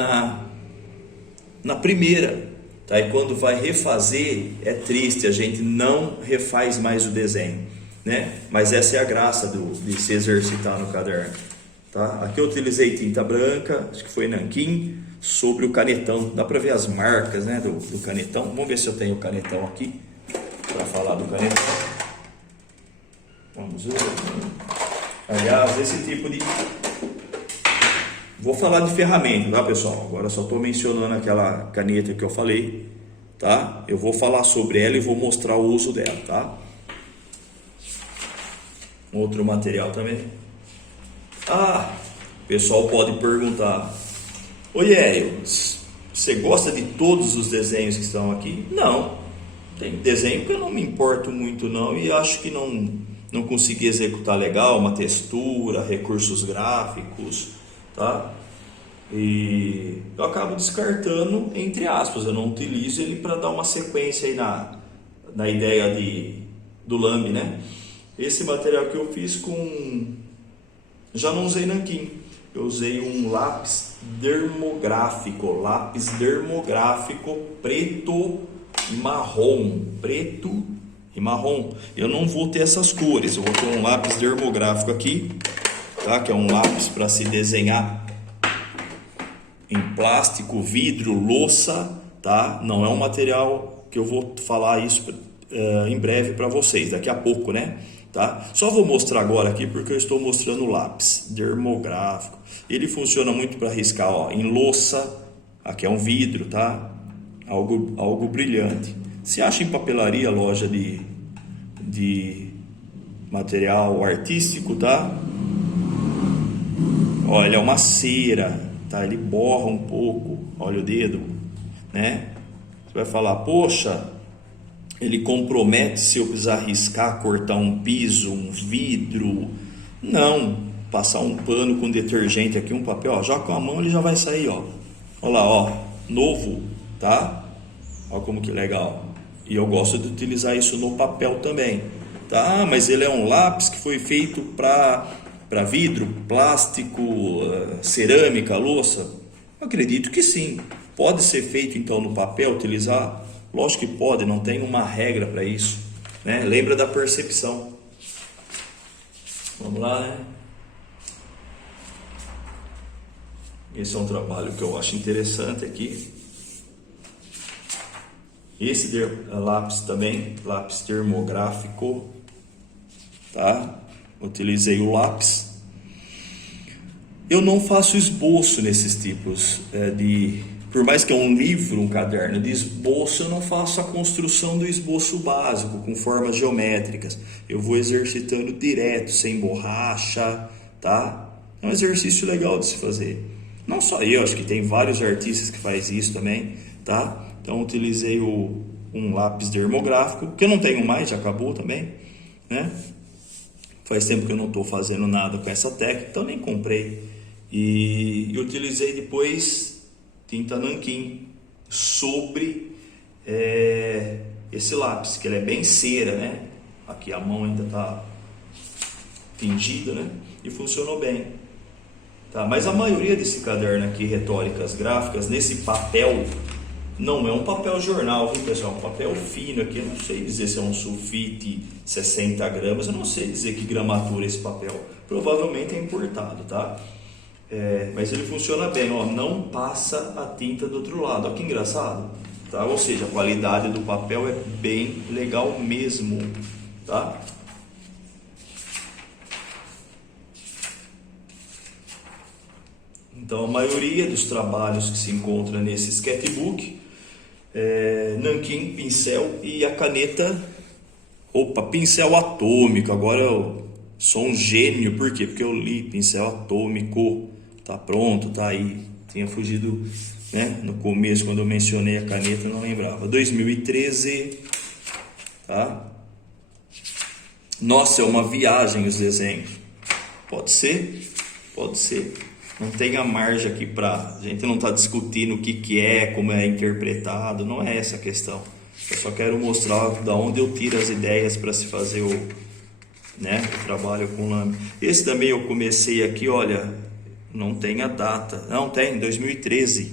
na primeira, tá? E quando vai refazer, é triste, a gente não refaz mais o desenho, né? Mas essa é a graça de se exercitar no caderno, tá? Aqui eu utilizei tinta branca, acho que foi nanquim, sobre o canetão, dá para ver as marcas, né, do canetão. Vamos ver se eu tenho o canetão aqui para falar do canetão. Vamos ver. Aliás, esse tipo de... Vou falar de ferramenta, tá, pessoal? Agora só estou mencionando aquela caneta que eu falei, tá? Eu vou falar sobre ela e vou mostrar o uso dela, tá? Outro material também. O pessoal pode perguntar: oi, Hélio, você gosta de todos os desenhos que estão aqui? Não. Tem desenho que eu não me importo muito não e acho que não consegui executar legal, uma textura, recursos gráficos, tá? E eu acabo descartando, entre aspas, eu não utilizo ele para dar uma sequência aí na ideia do lambe, né? Esse material que eu fiz já não usei nanquim. eu usei um lápis dermográfico preto e marrom, eu não vou ter essas cores, eu vou ter um lápis dermográfico aqui, tá? Que é um lápis para se desenhar em plástico, vidro, louça, tá? Não é um material que eu vou falar isso em breve para vocês, daqui a pouco, né? Tá? Só vou mostrar agora aqui porque eu estou mostrando o lápis dermográfico. Ele funciona muito para riscar, ó, em louça, aqui é um vidro, tá? Algo brilhante. Se acha em papelaria, loja de material artístico, tá? Ó, ele é uma cera, tá? Ele borra um pouco, olha o dedo, né? Você vai falar, poxa, ele compromete se eu precisar riscar, cortar um piso, um vidro. Não, passar um pano com detergente aqui, um papel, ó, já com a mão ele já vai sair, ó. Olha lá, ó, novo, tá? Olha como que legal. E eu gosto de utilizar isso no papel também, tá? Mas ele é um lápis que foi feito para vidro, plástico, cerâmica, louça. Eu acredito que sim. Pode ser feito então no papel, utilizar? Lógico que pode, não tem uma regra para isso, né? Lembra da percepção. Vamos lá, né? Esse é um trabalho que eu acho interessante aqui. Esse lápis também, lápis termográfico, tá? Utilizei o lápis. Eu não faço esboço nesses tipos por mais que é um livro, um caderno de esboço, eu não faço a construção do esboço básico com formas geométricas. Eu vou exercitando direto, sem borracha, tá? É um exercício legal de se fazer. Não só eu, acho que tem vários artistas que fazem isso também, tá? Então utilizei um lápis dermográfico, que eu não tenho mais, já acabou também, né? Faz tempo que eu não estou fazendo nada com essa técnica, então nem comprei. E utilizei depois tinta nanquim sobre esse lápis, que ele é bem cera, né? Aqui a mão ainda está tingida, né? E funcionou bem. Tá? Mas a maioria desse caderno aqui, Retóricas Gráficas, nesse papel, não é um papel jornal, viu, pessoal? Um papel fino aqui, eu não sei dizer se é um sulfite 60 gramas, eu não sei dizer que gramatura é esse papel. Provavelmente é importado, tá? Mas ele funciona bem, ó, não passa a tinta do outro lado, ó, que engraçado, tá? Ou seja, a qualidade do papel é bem legal mesmo, tá? Então a maioria dos trabalhos que se encontra nesse sketchbook nanquim, pincel e a caneta, pincel atômico. Agora eu sou um gênio, por quê? Porque eu li pincel atômico, tá pronto, tá aí. Tinha fugido, né? No começo, quando eu mencionei a caneta, eu não lembrava. 2013, tá? Nossa, é uma viagem os desenhos. Pode ser, pode ser. Não tem a margem aqui a gente não está discutindo o que é, como é interpretado, não é essa a questão. Eu só quero mostrar da onde eu tiro as ideias para se fazer o trabalho com lâmina. Esse também eu comecei aqui, olha, não tem a data, não tem, 2013,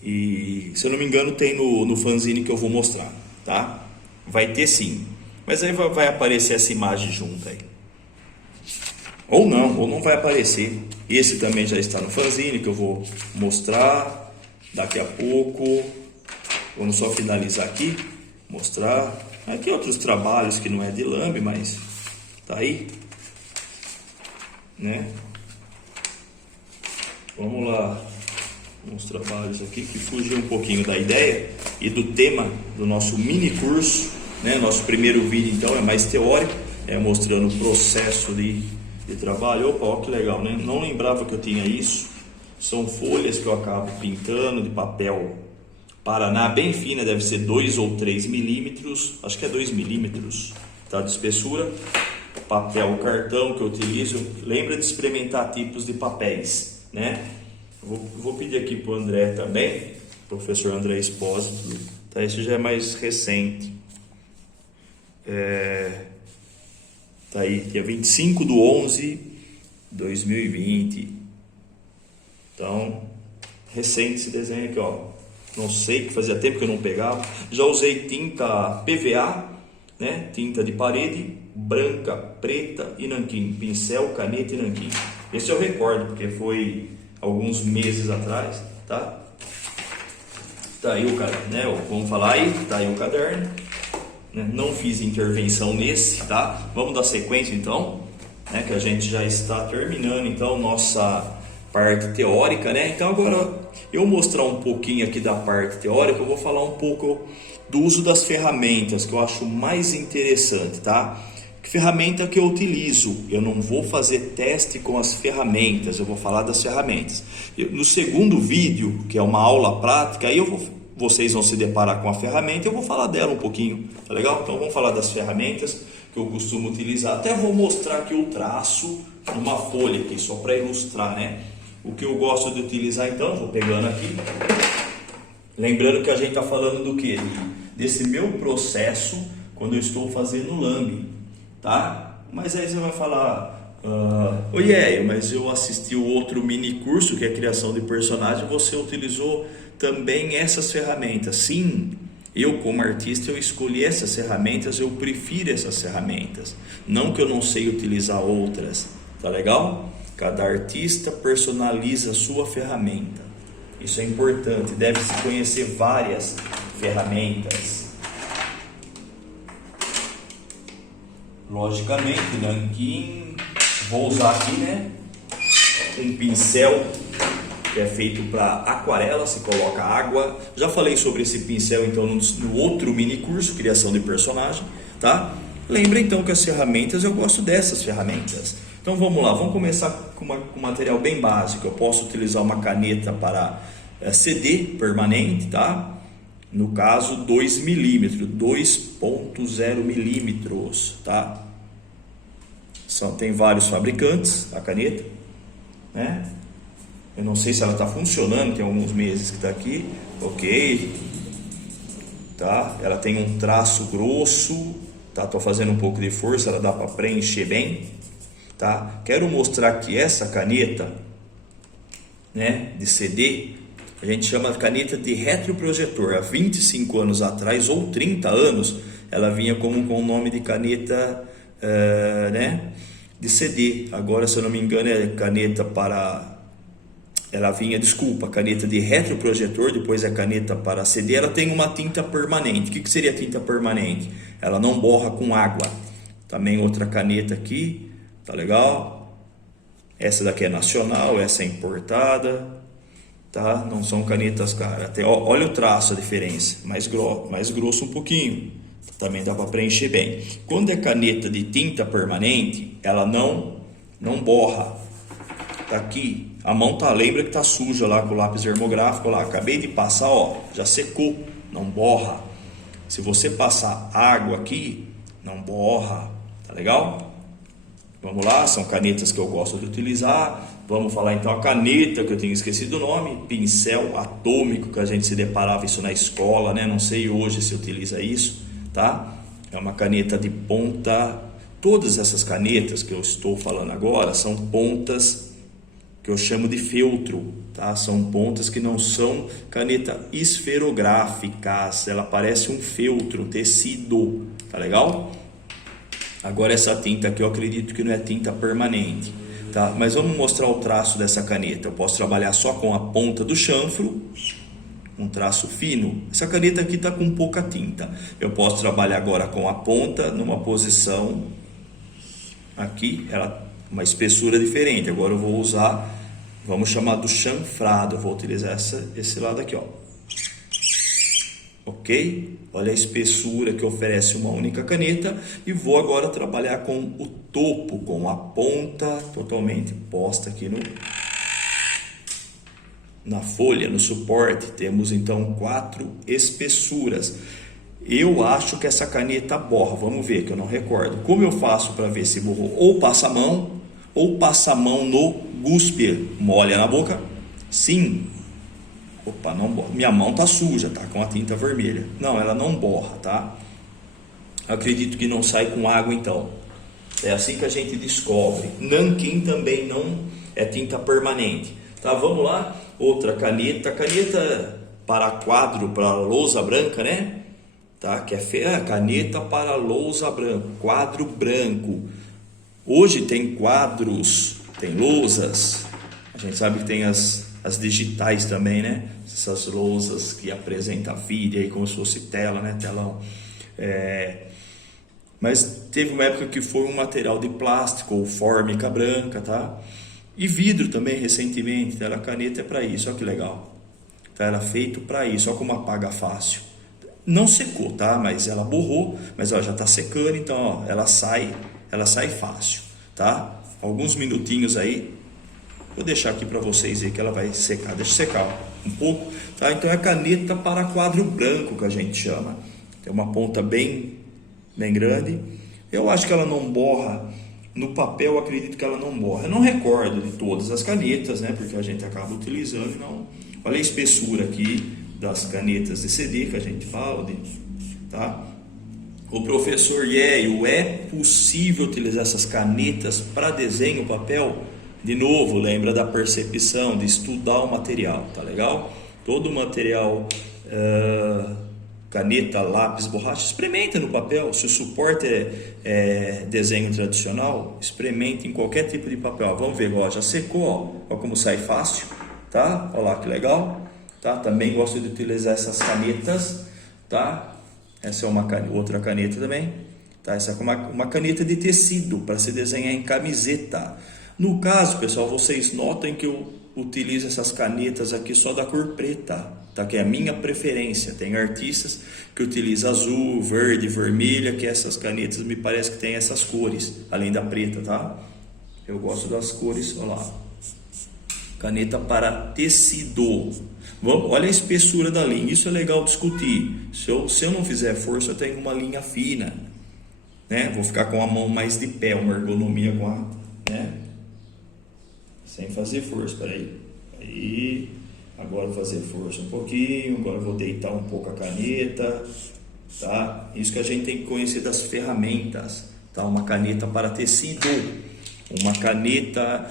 e se eu não me engano tem no fanzine que eu vou mostrar, tá? Vai ter sim, mas aí vai aparecer essa imagem junto aí. Ou não vai aparecer. Esse também já está no fanzine que eu vou mostrar daqui a pouco. Vamos só finalizar aqui, mostrar. Aqui outros trabalhos que não é de lambe, mas tá aí, né? Vamos lá, uns trabalhos aqui que fugem um pouquinho da ideia e do tema do nosso mini curso, né? Nosso primeiro vídeo então é mais teórico, mostrando o processo de trabalho. Opa, ó, que legal, né? Não lembrava que eu tinha isso. São folhas que eu acabo pintando de papel Paraná, bem fina, deve ser 2 ou 3 milímetros, acho que é 2 milímetros, tá, de espessura. Papel cartão que eu utilizo. Lembra de experimentar tipos de papéis, né? Vou pedir aqui para o André também, professor André Espósito, tá? Esse já é mais recente. Tá aí, dia 25/11 2020. Então, recente esse desenho aqui, ó. Não sei, que fazia tempo que eu não pegava. Já usei tinta PVA, né? Tinta de parede, branca, preta e nanquim. Pincel, caneta e nanquim. Esse eu recordo, porque foi alguns meses atrás, tá? Tá aí o caderno, né? Vamos falar aí, tá aí o caderno. Não fiz intervenção nesse, tá? Vamos dar sequência então, né? Que a gente já está terminando então nossa parte teórica, né? Então agora eu mostrar um pouquinho aqui da parte teórica, eu vou falar um pouco do uso das ferramentas que eu acho mais interessante, tá? Que ferramenta que eu utilizo? Eu não vou fazer teste com as ferramentas, eu vou falar das ferramentas. No segundo vídeo, que é uma aula prática, aí vocês vão se deparar com a ferramenta, eu vou falar dela um pouquinho, tá legal? Então vamos falar das ferramentas que eu costumo utilizar. Até vou mostrar aqui o traço numa folha aqui, só para ilustrar, né? O que eu gosto de utilizar então, vou pegando aqui. Lembrando que a gente está falando do que? Desse meu processo quando eu estou fazendo lambe, tá? Mas aí você vai falar, oi, mas eu assisti o outro mini curso que é criação de personagem, você utilizou também essas ferramentas. Sim, eu como artista eu escolhi essas ferramentas, eu prefiro essas ferramentas. Não que eu não sei utilizar outras, tá legal? Cada artista personaliza a sua ferramenta. Isso é importante, deve-se conhecer várias ferramentas. Logicamente, nanquim, vou usar aqui, né? Um pincel que é feito para aquarela, se coloca água. Já falei sobre esse pincel então no outro mini curso, criação de personagem, tá? Lembra então que as ferramentas, eu gosto dessas ferramentas. Então vamos lá, vamos começar com um material bem básico. Eu posso utilizar uma caneta para CD permanente, tá? No caso 2 milímetros, 2.0 milímetros, tá? Tem vários fabricantes a caneta, né? Eu não sei se ela está funcionando, tem alguns meses que está aqui, ok, tá? Ela tem um traço grosso, tá? Tô fazendo um pouco de força, ela dá para preencher bem, tá? Quero mostrar que essa caneta, né, de CD, a gente chama de caneta de retroprojetor. Há 25 anos atrás ou 30 anos, ela vinha com o nome de caneta, né, de CD. Agora, se eu não me engano, é caneta para... Ela vinha, caneta de retroprojetor, depois é caneta para CD. Ela tem uma tinta permanente. O que seria tinta permanente? Ela não borra com água. Também outra caneta aqui, tá legal? Essa daqui é nacional, essa é importada, tá? Não são canetas caras. Até, olha o traço, a diferença, mais grosso um pouquinho. Também dá para preencher bem. Quando é caneta de tinta permanente, ela não borra. Tá aqui, a mão lembra que tá suja lá com o lápis dermográfico lá. Acabei de passar, ó, já secou, não borra. Se você passar água aqui, não borra, tá legal? Vamos lá, são canetas que eu gosto de utilizar. Vamos falar então a caneta, que eu tinha esquecido o nome, pincel atômico, que a gente se deparava isso na escola, né? Não sei hoje se utiliza isso, tá? É uma caneta de ponta. Todas essas canetas que eu estou falando agora são pontas que eu chamo de feltro, tá? São pontas que não são caneta esferográficas, ela parece um feltro, tecido, tá legal? Agora essa tinta aqui eu acredito que não é tinta permanente, tá? Mas vamos mostrar o traço dessa caneta. Eu posso trabalhar só com a ponta do chanfro, um traço fino. Essa caneta aqui está com pouca tinta. Eu posso trabalhar agora com a ponta numa posição aqui, ela uma espessura diferente. Agora eu vou usar, vamos chamar do chanfrado. Eu vou utilizar esse lado aqui, ó. Ok? Olha a espessura que oferece uma única caneta. E vou agora trabalhar com o topo, com a ponta totalmente posta aqui na folha, no suporte. Temos então 4 espessuras. Eu acho que essa caneta borra. Vamos ver, que eu não recordo. Como eu faço para ver se borrou? Ou passa a mão, no guspe. Molha na boca. Sim. Opa, não borra. Minha mão tá suja, tá com a tinta vermelha. Não, ela não borra, tá? Acredito que não sai com água então. É assim que a gente descobre. Nanquim também não é tinta permanente. Tá, vamos lá. Outra caneta. Caneta para quadro, para lousa branca, né? Tá, que é feia. Caneta para lousa branca. Quadro branco. Hoje tem quadros, tem lousas. A gente sabe que tem as digitais também, né? Essas lousas que apresentam a vídeo aí como se fosse tela, né? Telão. Mas teve uma época que foi um material de plástico ou fórmica branca, tá? E vidro também recentemente, tá? A caneta é para isso, olha que legal. Tá? Ela é feito para isso, olha como apaga fácil. Não secou, tá? Mas ela borrou, mas ela já está secando, então ó, ela sai fácil, tá? Alguns minutinhos aí, vou deixar aqui para vocês aí que ela vai secar, deixa secar um pouco, tá? Então é a caneta para quadro branco que a gente chama. Tem uma ponta bem grande. Eu acho que ela não borra no papel, eu acredito que ela não borra. Eu não recordo de todas as canetas, né? Porque a gente acaba utilizando e não. Olha a espessura aqui das canetas de CD que a gente fala, tá? O professor Yeo, é possível utilizar essas canetas para desenho, papel? De novo, lembra da percepção, de estudar o material, tá legal? Todo o material, caneta, lápis, borracha, experimenta no papel. Se o suporte é desenho tradicional, experimenta em qualquer tipo de papel. Vamos ver, ó, já secou, ó como sai fácil, tá? Olha lá que legal, tá? Também gosto de utilizar essas canetas, tá? Essa é uma outra caneta também, tá? Essa é uma caneta de tecido para se desenhar em camiseta. No caso, pessoal, vocês notem que eu utilizo essas canetas aqui só da cor preta, tá? Que é a minha preferência. Tem artistas que utilizam azul, verde, vermelha, que essas canetas me parece que tem essas cores, além da preta, tá? Eu gosto das cores, olha lá. Caneta para tecido. Olha a espessura da linha, isso é legal discutir. Se eu não fizer força, eu tenho uma linha fina, né? Vou ficar com a mão mais de pé, uma ergonomia com a, né? Sem fazer força, aí, agora vou fazer força um pouquinho, agora vou deitar um pouco a caneta, tá? Isso que a gente tem que conhecer das ferramentas, tá? Uma caneta para tecido, uma caneta,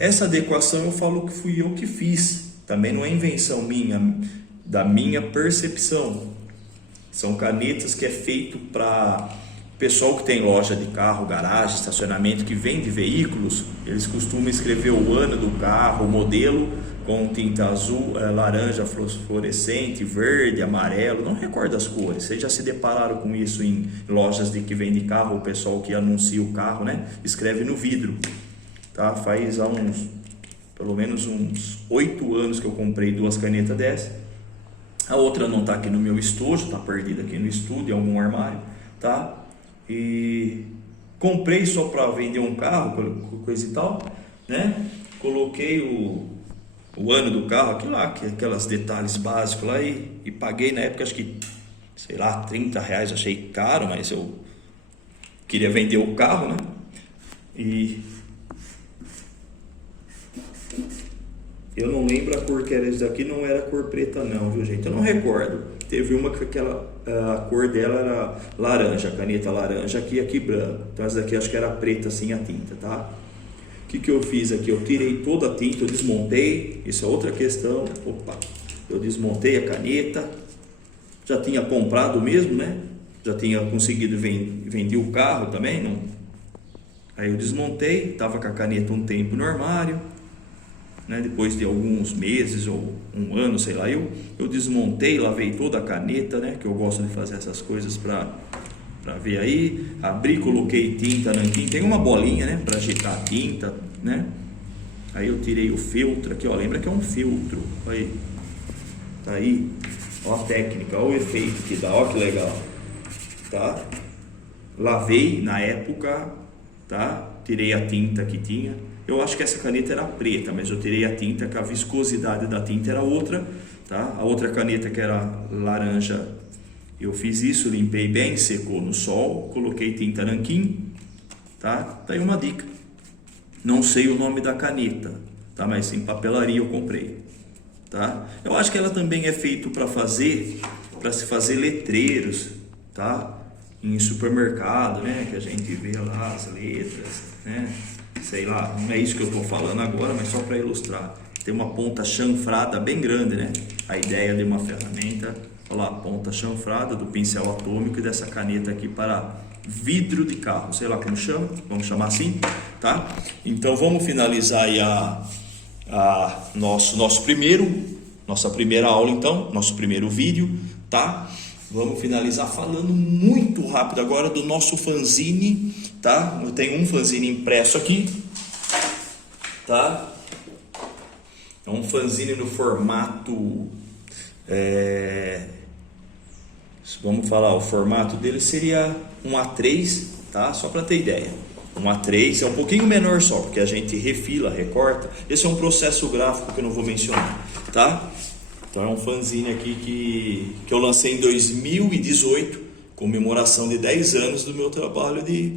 essa adequação eu falo que fui eu que fiz, também não é invenção minha, da minha percepção. São canetas que é feito para pessoal que tem loja de carro, garagem, estacionamento, que vende veículos. Eles costumam escrever o ano do carro, o modelo, com tinta azul, laranja, fluorescente, verde, amarelo, não recordo as cores. Vocês já se depararam com isso em lojas de que vende carro, o pessoal que anuncia o carro, né? Escreve no vidro, tá? Faz há pelo menos uns 8 anos que eu comprei 2 canetas dessas. A outra não está aqui no meu estúdio, está perdida aqui no estúdio, em algum armário, tá? E comprei só para vender um carro, coisa e tal, né? Coloquei o ano do carro aqui lá, aqueles detalhes básicos lá, e paguei na época, acho que, sei lá, R$30, achei caro, mas eu queria vender o carro, né? E eu não lembro a cor que era isso daqui, não era cor preta não, viu gente? Eu não recordo. Teve uma que a cor dela era laranja, caneta laranja, aqui branco. Então essa daqui acho que era preta assim a tinta, tá? O que eu fiz aqui? Eu tirei toda a tinta, eu desmontei, isso é outra questão. Opa, eu desmontei a caneta, já tinha comprado mesmo, né? Já tinha conseguido vender o carro também, não? Aí eu desmontei, tava com a caneta um tempo no armário, né? Depois de alguns meses ou um ano, sei lá, eu desmontei, lavei toda a caneta, né? Que eu gosto de fazer essas coisas para ver aí. Abri, coloquei tinta nanquim, tem uma bolinha, né? Para agitar a tinta, né? Aí eu tirei o feltro aqui, ó, lembra que é um feltro, aí, tá aí, ó a técnica, ó o efeito que dá, ó que legal, tá? Lavei na época, tá? Tirei a tinta que tinha. Eu acho que essa caneta era preta, mas eu tirei a tinta, que a viscosidade da tinta era outra, tá? A outra caneta que era laranja, eu fiz isso, limpei bem, secou no sol, coloquei tinta nanquim, tá? Tá aí uma dica. Não sei o nome da caneta, tá? Mas em papelaria eu comprei, tá? Eu acho que ela também é feito para se fazer letreiros, tá? em supermercado, né? Que a gente vê lá as letras, né? Sei lá, não é isso que eu estou falando agora, mas só para ilustrar. Tem uma ponta chanfrada bem grande, né? A ideia de uma ferramenta, olha lá, ponta chanfrada do pincel atômico e dessa caneta aqui para vidro de carro, sei lá como chama, vamos chamar assim, tá? Então vamos finalizar aí nossa primeira aula, então, nosso primeiro vídeo, tá? Vamos finalizar falando muito rápido agora do nosso fanzine, tá? Eu tenho um fanzine impresso aqui, tá? É um fanzine no formato, vamos falar, o formato dele seria um A3, tá? Só para ter ideia. Um A3 é um pouquinho menor só, porque a gente refila, recorta. Esse é um processo gráfico que eu não vou mencionar, tá? Então é um fanzine aqui que eu lancei em 2018, comemoração de 10 anos do meu trabalho de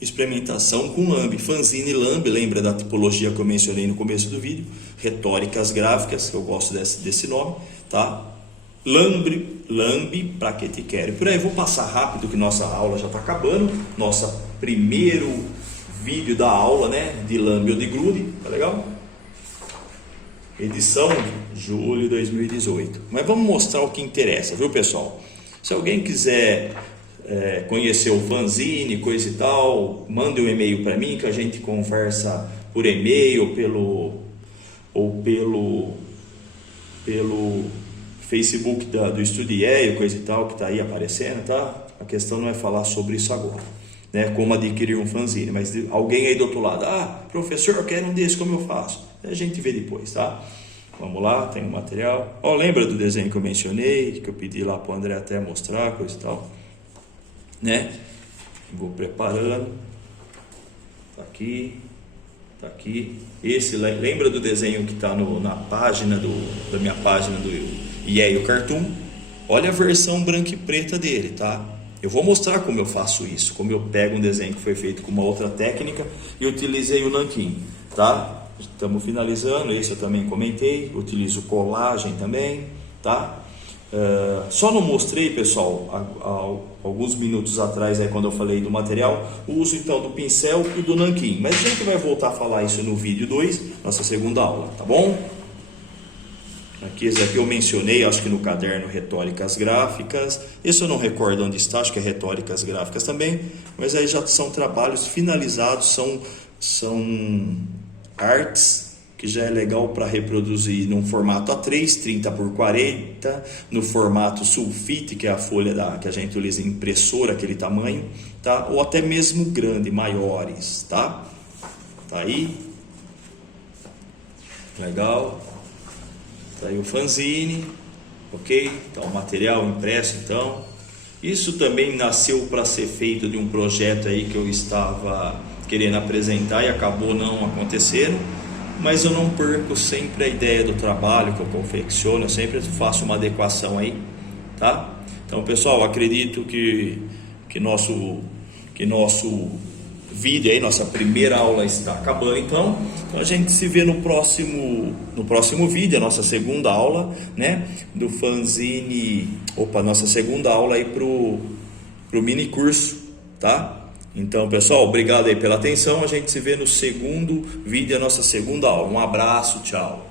experimentação com Lamb. Fanzine Lamb, lembra da tipologia que eu mencionei no começo do vídeo? Retóricas gráficas, que eu gosto desse nome, tá? Lamb pra que te quero. Por aí, vou passar rápido que nossa aula já está acabando. Nosso primeiro vídeo da aula, né? De Lamb ou de Grude, tá legal? Edição julho de 2018. Mas vamos mostrar o que interessa, viu, pessoal? Se alguém quiser conhecer o fanzine, coisa e tal, mande um e-mail para mim que a gente conversa por e-mail ou pelo Facebook do Estudie, coisa e tal, que está aí aparecendo, tá? A questão não é falar sobre isso agora, né? Como adquirir um fanzine, mas alguém aí do outro lado, professor, eu quero um desse, como eu faço? A gente vê depois, tá? Vamos lá, tem o material. Lembra do desenho que eu mencionei, que eu pedi lá para o André até mostrar, coisa e tal, né? Vou preparando. Tá aqui, tá aqui. Esse, lembra do desenho que está na página da minha página do Yale Cartoon? Olha a versão branca e preta dele, tá? Eu vou mostrar como eu faço isso, como eu pego um desenho que foi feito com uma outra técnica e utilizei o nanquim, tá? Estamos finalizando. Esse eu também comentei, utilizo colagem também, tá? Só não mostrei, pessoal, alguns minutos atrás, aí, quando eu falei do material, o uso então do pincel e do nanquim, mas a gente vai voltar a falar isso no vídeo 2, nossa segunda aula, tá bom? Esse aqui eu mencionei, acho que no caderno Retóricas Gráficas. Esse eu não recordo onde está, acho que é Retóricas Gráficas também, mas aí já são trabalhos finalizados, são artes que já é legal para reproduzir num formato A3, 30 por 40, no formato sulfite, que é a folha que a gente utiliza em impressora, aquele tamanho, tá? Ou até mesmo grande, maiores, tá? Tá aí. Legal. Tá aí o fanzine, ok? Então, o material impresso, então. Isso também nasceu para ser feito de um projeto aí que eu estava querendo apresentar e acabou não acontecendo, mas eu não perco sempre a ideia do trabalho que eu confecciono, eu sempre faço uma adequação aí, tá? Então, pessoal, acredito que nosso vídeo aí, nossa primeira aula está acabando, então a gente se vê no próximo vídeo, a nossa segunda aula, né, do fanzine, nossa segunda aula aí pro mini curso, tá? Então, pessoal, obrigado aí pela atenção, a gente se vê no segundo vídeo, a nossa segunda aula. Um abraço, tchau.